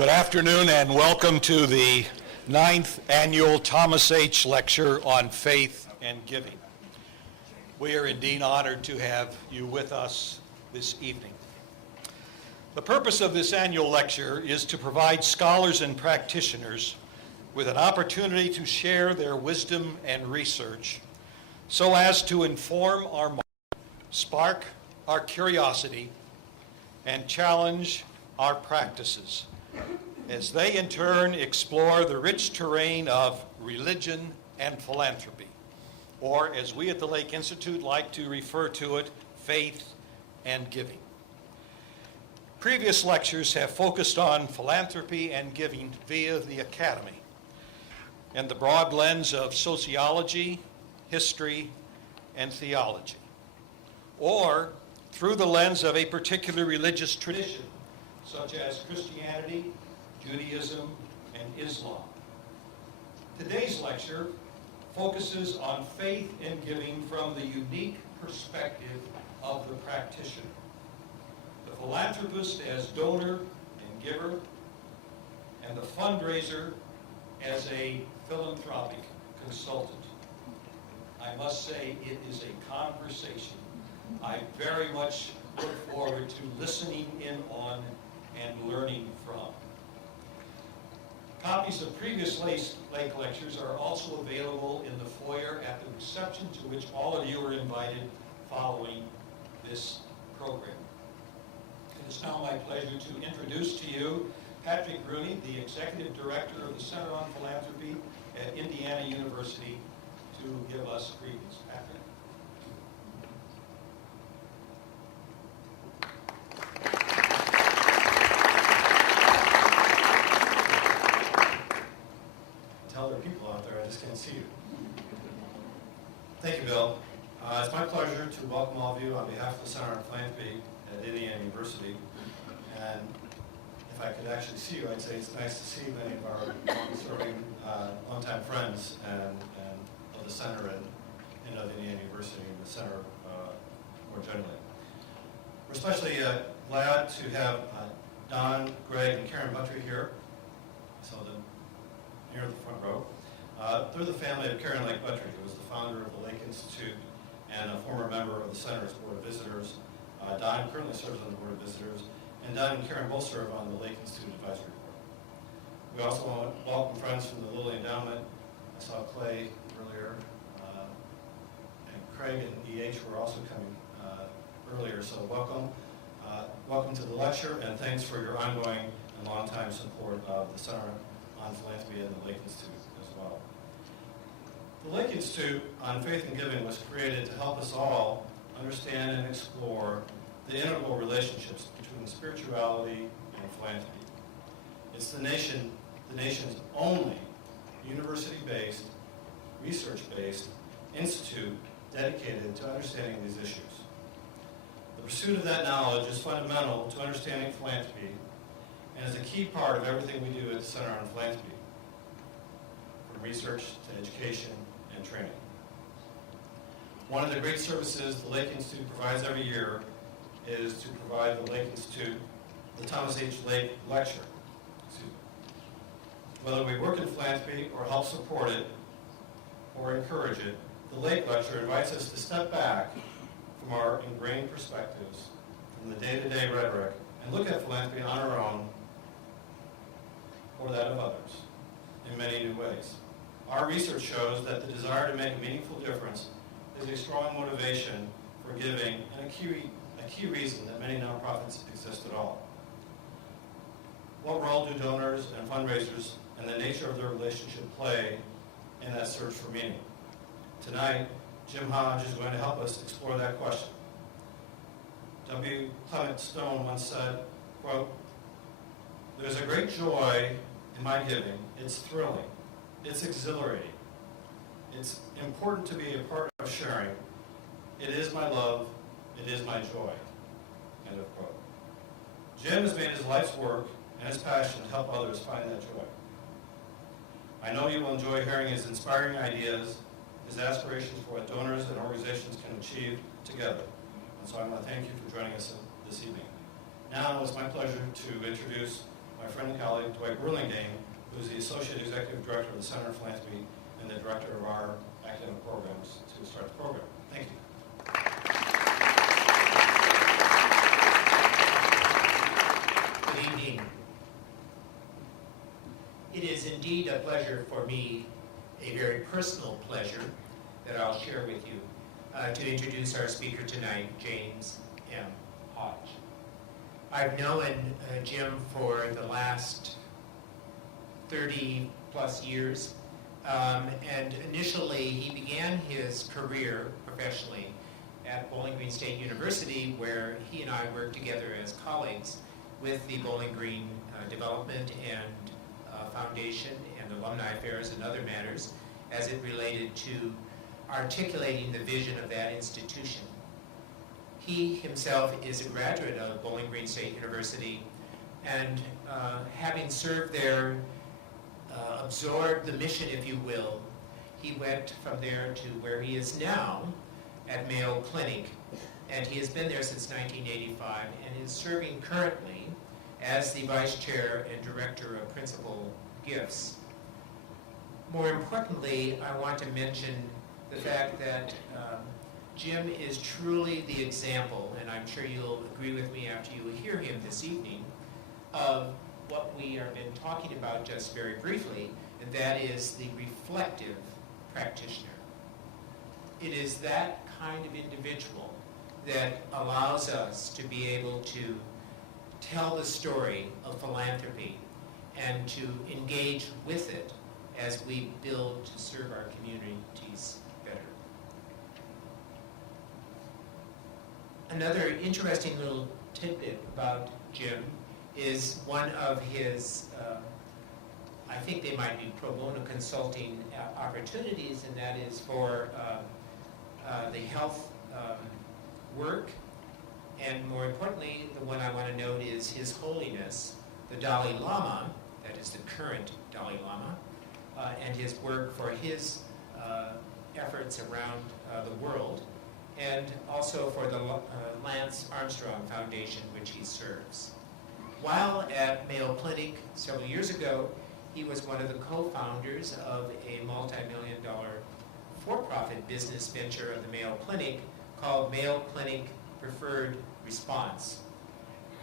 Good afternoon and welcome to the 9th Annual Thomas H. Lecture on Faith and Giving. We are indeed honored to have you with us this evening. The purpose of this annual lecture is to provide scholars and practitioners with an opportunity to share their wisdom and research so as to inform our mind, spark our curiosity, and challenge our practices as they in turn explore the rich terrain of religion and philanthropy, or as we at the Lake Institute like to refer to it, faith and giving. Previous lectures have focused on philanthropy and giving via the Academy and the broad lens of sociology, history, and theology, or through the lens of a particular religious tradition, such as Christianity, Judaism, and Islam. Today's lecture focuses on faith and giving from the unique perspective of the practitioner, the philanthropist as donor and giver, and the fundraiser as a philanthropic consultant. I must say it is a conversation I very much look forward to listening in on and learning from. Copies of previous Lake lectures are also available in the foyer at the reception to which all of you are invited following this program. It is now my pleasure to introduce to you Patrick Rooney, the Executive Director of the Center on Philanthropy at Indiana University, to give us greetings. Patrick. Thank you, Bill. It's my pleasure to welcome all of you on behalf of the Center on Philanthropy at Indiana University. And if I could actually see you, I'd say it's nice to see many of our long-serving, longtime friends and of the Center and of Indiana University and the Center more generally. We're especially glad to have Don, Greg, and Karen Buttry here, so near the front row. They're the family of Karen Lake Buttry, who was the founder of the Lake Institute and a former member of the Center's Board of Visitors. Don currently serves on the Board of Visitors, and Don and Karen both serve on the Lake Institute Advisory Board. We also want to welcome friends from the Lilly Endowment. I saw Clay earlier, and Craig and EH were also coming earlier, so welcome. Welcome to the lecture, and thanks for your ongoing and longtime support of the Center on Philanthropy and the Lake Institute as well. The Lake Institute on Faith and Giving was created to help us all understand and explore the integral relationships between spirituality and philanthropy. It's the nation's only university-based, research-based institute dedicated to understanding these issues. The pursuit of that knowledge is fundamental to understanding philanthropy and is a key part of everything we do at the Center on Philanthropy, from research to education and training. One of the great services the Lake Institute provides every year is to provide the Lake Institute the Thomas H. Lake Lecture. Whether we work in philanthropy or help support it or encourage it, the Lake Lecture invites us to step back from our ingrained perspectives, from the day-to-day rhetoric, and look at philanthropy on our own or that of others in many new ways. Our research shows that the desire to make a meaningful difference is a strong motivation for giving and a key reason that many nonprofits exist at all. What role do donors and fundraisers and the nature of their relationship play in that search for meaning? Tonight, Jim Hodge is going to help us explore that question. W. Clement Stone once said, quote, "There's a great joy in my giving. It's thrilling. It's exhilarating. It's important to be a part of sharing. It is my love. It is my joy." End of quote. Jim has made his life's work and his passion to help others find that joy. I know you will enjoy hearing his inspiring ideas, his aspirations for what donors and organizations can achieve together. And so I want to thank you for joining us this evening. Now it's my pleasure to introduce my friend and colleague Dwight Burlingame, who's the Associate Executive Director of the Center for Philanthropy and the Director of our academic programs, to start the program. Thank you. Good evening. It is indeed a pleasure for me, a very personal pleasure, that I'll share with you, to introduce our speaker tonight, James M. Hodge. I've known Jim for the last 30 plus years, and initially he began his career professionally at Bowling Green State University, where he and I worked together as colleagues with the Bowling Green Development and Foundation and Alumni Affairs and other matters as it related to articulating the vision of that institution. He himself is a graduate of Bowling Green State University, and having served there, absorbed the mission, if you will, he went from there to where he is now at Mayo Clinic, and he has been there since 1985 and is serving currently as the Vice Chair and Director of Principal Gifts. More importantly, I want to mention the fact that Jim is truly the example, and I'm sure you'll agree with me after you hear him this evening, of what we have been talking about just very briefly, and that is the reflective practitioner. It is that kind of individual that allows us to be able to tell the story of philanthropy and to engage with it as we build to serve our communities better. Another interesting little tidbit about Jim is one of his, I think they might be pro bono consulting opportunities, and that is for the health work. And more importantly, the one I want to note is His Holiness, the Dalai Lama, that is the current Dalai Lama, and his work for his efforts around the world, and also for the Lance Armstrong Foundation, which he serves. While at Mayo Clinic several years ago, he was one of the co-founders of a multi-million-dollar for-profit business venture of the Mayo Clinic called Mayo Clinic Preferred Response.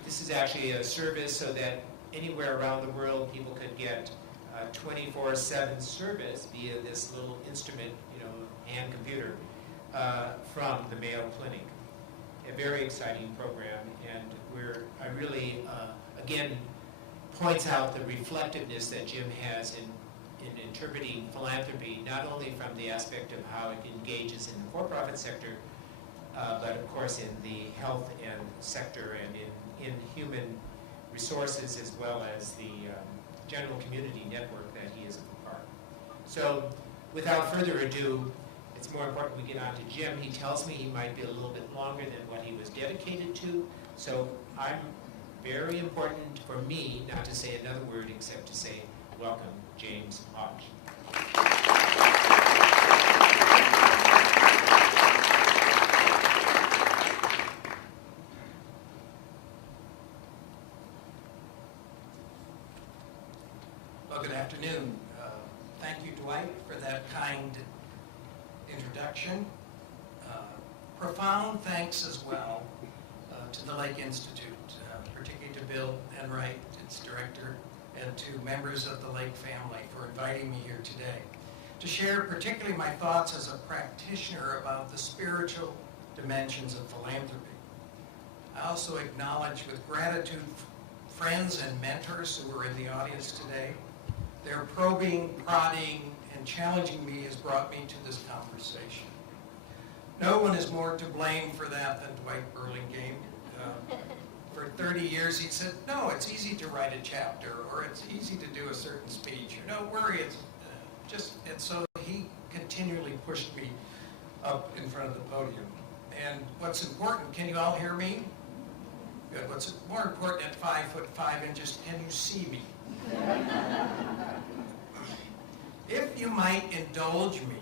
This is actually a service so that anywhere around the world people could get 24/7 service via this little instrument, hand computer, from the Mayo Clinic. A very exciting program, and I really, again, points out the reflectiveness that Jim has in interpreting philanthropy, not only from the aspect of how it engages in the for-profit sector, but of course in the health and sector and in human resources, as well as the general community network that he is a part. So without further ado, it's more important we get on to Jim. He tells me he might be a little bit longer than what he was dedicated to, so I'm very important for me not to say another word except to say welcome, James Hodge. Well, good afternoon. Thank you, Dwight, for that kind introduction. Profound thanks as well to the Lake Institute, particularly to Bill Enright, its director, and to members of the Lake family for inviting me here today to share particularly my thoughts as a practitioner about the spiritual dimensions of philanthropy. I also acknowledge with gratitude friends and mentors who are in the audience today. Their probing, prodding, and challenging me has brought me to this conversation. No one is more to blame for that than Dwight Burlingame. For 30 years he said, no, it's easy to write a chapter, or it's easy to do a certain speech, or don't worry, and so he continually pushed me up in front of the podium. And what's important, can you all hear me? Good. What's more important at 5'5" can you see me? If you might indulge me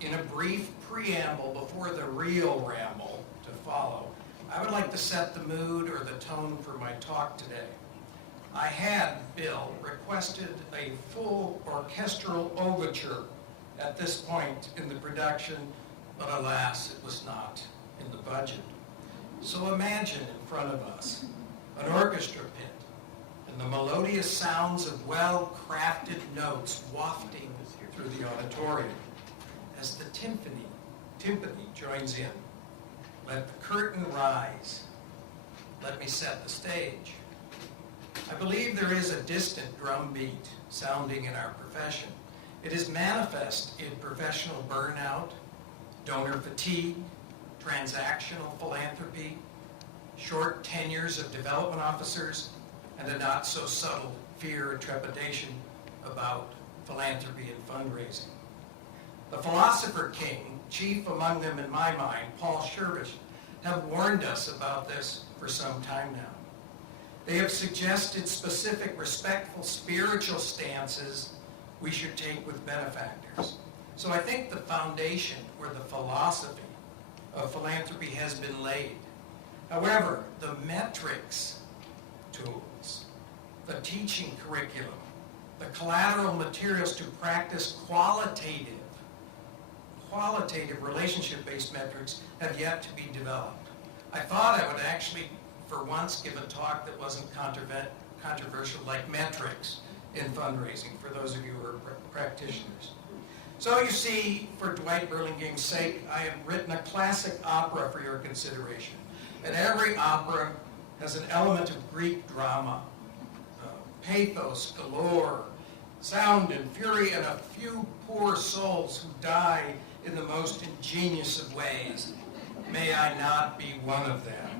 in a brief preamble before the real ramble to follow, I would like to set the mood or the tone for my talk today. I had, Bill, requested a full orchestral overture at this point in the production, but alas, it was not in the budget. So imagine in front of us an orchestra pit and the melodious sounds of well-crafted notes wafting through the auditorium as the timpani joins in. Let the curtain rise. Let me set the stage. I believe there is a distant drum beat sounding in our profession. It is manifest in professional burnout, donor fatigue, transactional philanthropy, short tenures of development officers, and a not so subtle fear and trepidation about philanthropy and fundraising. The philosopher king, chief among them in my mind, Paul Schervish, have warned us about this for some time now. They have suggested specific, respectful, spiritual stances we should take with benefactors. So I think the foundation or the philosophy of philanthropy has been laid. However, the metrics tools, the teaching curriculum, the collateral materials to practice qualitative relationship-based metrics have yet to be developed. I thought I would actually, for once, give a talk that wasn't controversial like metrics in fundraising, for those of you who are practitioners. So you see, for Dwight Burlingame's sake, I have written a classic opera for your consideration. And every opera has an element of Greek drama, pathos galore, sound and fury, and a few poor souls who die in the most ingenious of ways. May I not be one of them.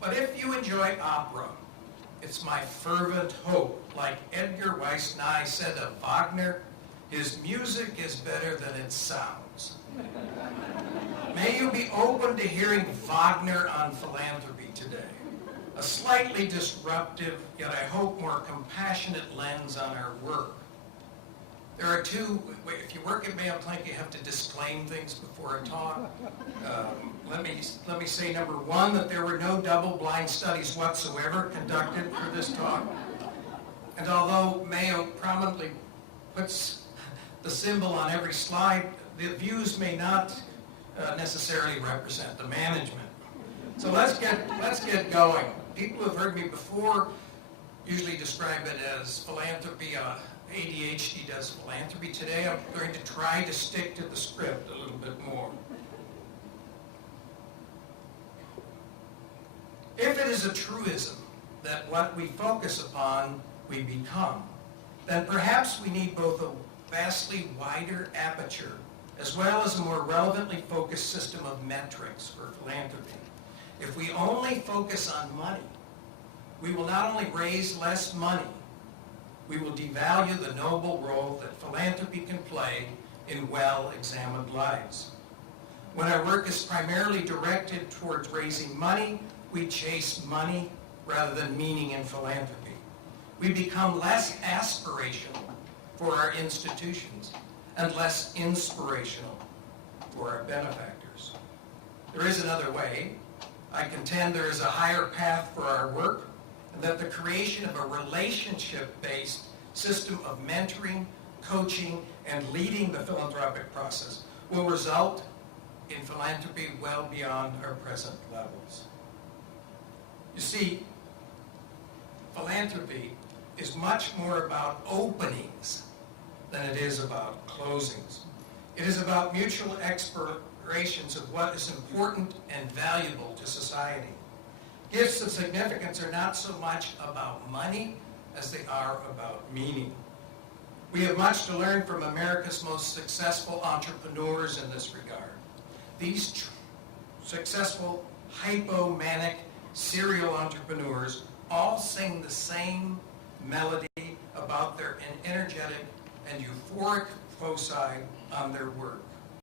But if you enjoy opera, it's my fervent hope, like Edgar Weiss Nye said of Wagner, his music is better than it sounds. May you be open to hearing Wagner on philanthropy today. A slightly disruptive, yet I hope more compassionate lens on our work. There are two, if you work at Mayo Clinic, you have to disclaim things before a talk. Let me say, number one, that there were no double-blind studies whatsoever conducted for this talk. And although Mayo prominently puts the symbol on every slide, the views may not necessarily represent the management. So let's get going. People who have heard me before usually describe it as philanthropy. ADHD does philanthropy. Today I'm going to try to stick to the script a little bit more. If it is a truism that what we focus upon we become, then perhaps we need both a vastly wider aperture as well as a more relevantly focused system of metrics for philanthropy. If we only focus on money, we will not only raise less money, we will devalue the noble role that philanthropy can play in well-examined lives. When our work is primarily directed towards raising money, we chase money rather than meaning in philanthropy. We become less aspirational for our institutions and less inspirational for our benefactors. There is another way. I contend there is a higher path for our work, and that the creation of a relationship-based system of mentoring, coaching, and leading the philanthropic process will result in philanthropy well beyond our present levels. You see, philanthropy is much more about openings than it is about closings. It is about mutual explorations of what is important and valuable to society. Gifts of significance are not so much about money as they are about meaning. We have much to learn from America's most successful entrepreneurs in this regard. These successful, hypomanic, serial entrepreneurs all sing the same melody about their energetic and euphoric foci on their work.